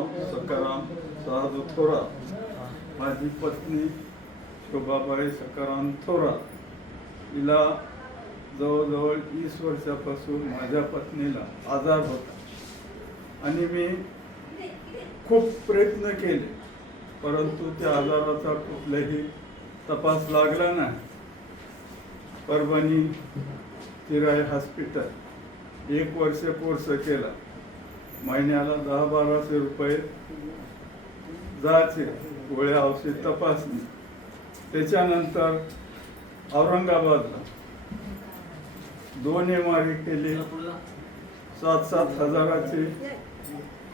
नाव सकाराम सहादू थोरा, माझी पत्नी शोभाबाई सकाराम थोरा. हिला जवळजवळ 20 वर्षापासून माझ्या पत्नीला आजार होता आणि मी खूप प्रयत्न केले, परंतु त्या आजाराचा कुठलाही तपास लागला नाही. परभणी चिराई हॉस्पिटल 1 वर्ष कोर्स केला. महिन्याला 10-1200 रुपये जायचे, गोळ्या औषध तपासणी. त्याच्यानंतर औरंगाबादला 2 MRI केले, 7-7 हजाराचे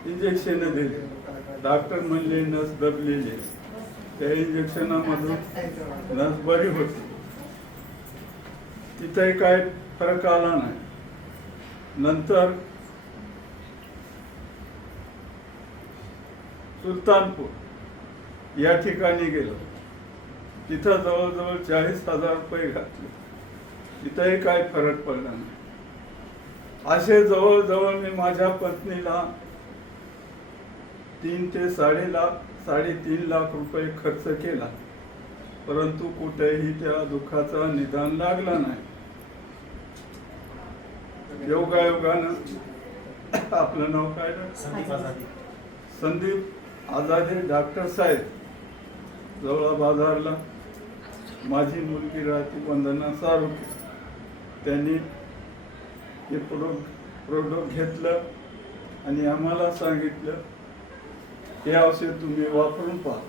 इंजेक्शन दिले. डॉक्टर म्हणले नस दबलेली. त्या इंजेक्शनामधून नस बरी होती. तिथे काय फरक आला नाही. नंतर सुलतानपूर या ठिकाणी गेलो. तिथं जवळजवळ 40,000 रुपये घातले. तिथंही काय फरक पडला नाही. असे जवळजवळ मी माझ्या पत्नीला 3 ते 3.5 लाख रुपये खर्च केला, परंतु कुठेही त्या दुःखाचा निदान लागला नाही. योगायोगानं आपलं नाव काय? संदीप आझादे डॉक्टर साहेब, जवळ बाजारला माझी मुलगी राहते वंदना सारुके. त्यांनी हे प्रोडक्ट घेतलं आणि आम्हाला सांगितलं हे औषध तुम्ही वापरून पहा.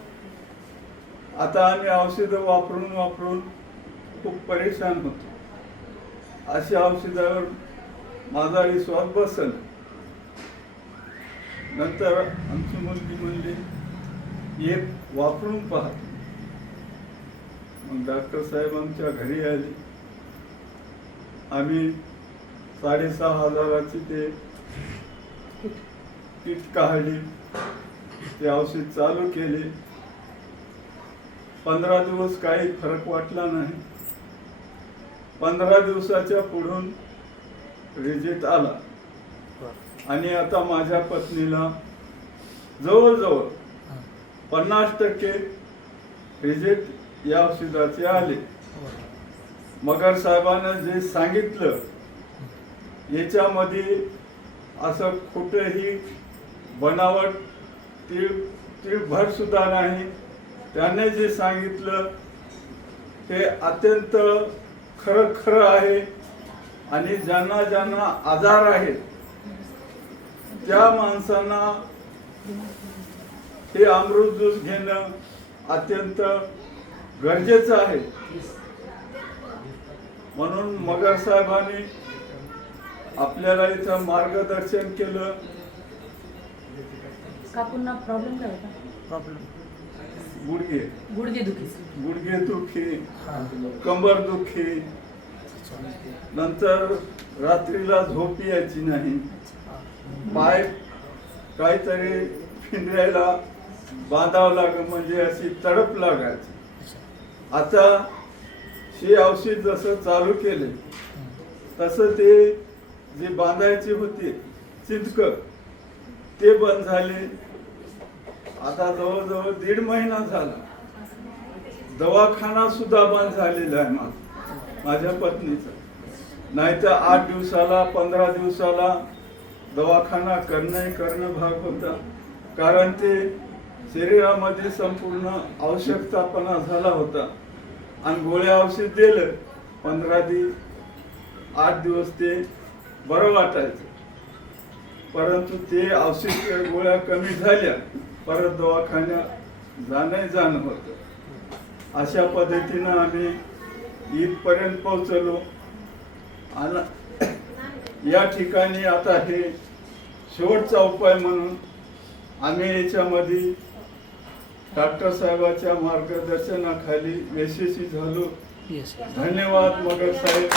आता आम्ही औषधं वापरून खूप परेशान होतो. अशा औषधावर माझा विश्वास बसला. नंतर आमची मुलगी म्हणली एक वापरून पहा. मग डॉक्टर साहेब आमच्या घरी आले. आम्ही 6,500 हजाराची ते किट काढली, ते औषध चालू केले. 15 दिवस काही फरक वाटला नाही. 15 दिवसाच्या पुढून रिझल्ट आला आणि आता माझ्या पत्नीला जवळजवळ 50% रिझल्ट या औषधाचे आले. मगर साहेबांना जे सांगितलं याच्यामध्ये असं कुठेही बनावट तीळभर सुद्धा नाही. त्याने जे सांगितलं ते अत्यंत खरं आहे आणि ज्यांना आजार आहेत त्या माणसांना हे अमृत ज्यूस घेणं अत्यंत गरजेचं आहे. म्हणून मगर साहेबांनी आपल्याला इथं मार्गदर्शन केलं. कापूंना प्रॉब्लेम काय होता? गुडघे दुखी, कंबर दुखी, नंतर रात्रीला झोप यायची नाही, पाय काहीतरी फिंडरायला बांधावं लागत, म्हणजे अशी तडप लागायची. आता हे औषध जसं चालू केले तसं ते जे बांधायचे होते चिंतक ते बंद झाले. आता जवळजवळ 1.5 महिना झाला. दवाखाना सुद्धा बंद झालेला आहे माझ्या पत्नीचा. नाहीतर 8 दिवसाला 15 दिवसाला दवाखाना करणं भाग होता. कारण ते शरीरामध्ये संपूर्ण आवश्यकतापणा झाला होता आणि गोळ्या औषध दिलं 8 दिवस ते बरं वाटायचं. परंतु ते औषध गोळ्या कमी झाल्या, परत दवाखान्यात जाणं होतं. अशा पद्धतीनं आम्ही इथपर्यंत पोहोचलो आणि या ठिकाणी आता हे शेवटचा उपाय म्हणून आम्ही याच्यामध्ये डॉक्टर साहेबाच्या मार्गदर्शनाखाली यशस्वी झालो. धन्यवाद मगर साहेब.